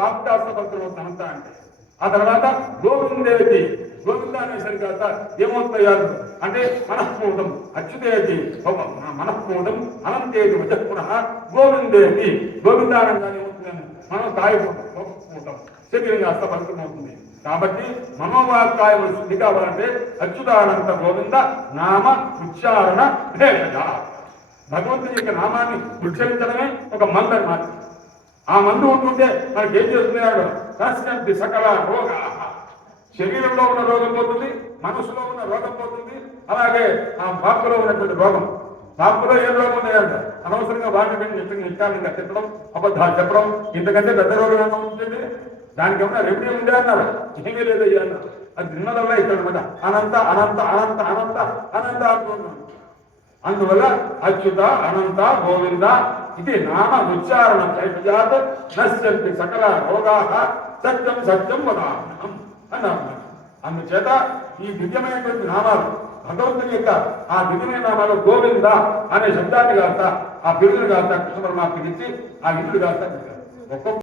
ప్రాప్తాస్తపత్రం అంతా అంటే ఆ తర్వాత గోవిందేతి గోవింద అనేసరికి ఏమవుతాయారు అంటే మనఃపూతం అచ్యుతేతి మనఃపూతం అనంతేతి వచఃపునః గోవిందేతి గోవిందానందాన్ని ఏమవుతుందని మనం కాయపూతం శరీరం కాస్త పవిత్రమవుతుంది. కాబట్టి మనోవాక్కాయములు శుద్ధి కావాలంటే అచ్యుతానంత గోవింద నామ ఉచ్చారణ భేద భగవంతుని యొక్క నామాన్ని ఉచ్చరించడమే ఒక మందు అన్నమాట. ఆ మందు ఉంటుంటే మనకి ఏం చేస్తున్నాడు కాస్తంటి సకల రోగ శరీరంలో ఉన్న రోగం పోతుంది, మనసులో ఉన్న రోగం పోతుంది, అలాగే ఆ బాపులో ఉన్నటువంటి రోగం బాపులో ఏ రోగం ఉన్నాయంట అనవసరంగా వాటిని నిష్కారణంగా తిట్టడం అబద్ధాలు చెప్పడం ఇంతకంటే పెద్ద రోగం ఏమో ఉంటుంది. దానికి ఏమన్నా రెమెడీ ఉండే అన్నారు, ఏమీ లేదయ్యా అన్నారు. అది తిన్నదల్లా ఇక్కడ అనంత అనంత అనంత అనంత అనంత అంటున్నాను. అందువల్ల అచ్యుత అనంత గోవింద ఇది నామ ఉచ్చారణ చైతజాత్ నశ్యంతి సకల రోగా సత్యం సత్యం వదాహనం అన్నారు. అందుచేత ఈ దివ్యమైనటువంటి నామాలు భగవంతుని యొక్క ఆ దివ్యమైన నామాలు గోవింద అనే శబ్దాన్ని కాస్త ఆ బిరుదుని కాస్త కృష్ణ పరమాత్మకి ఇచ్చి ఆ ఇల్లు కాస్త ఒక్కొక్క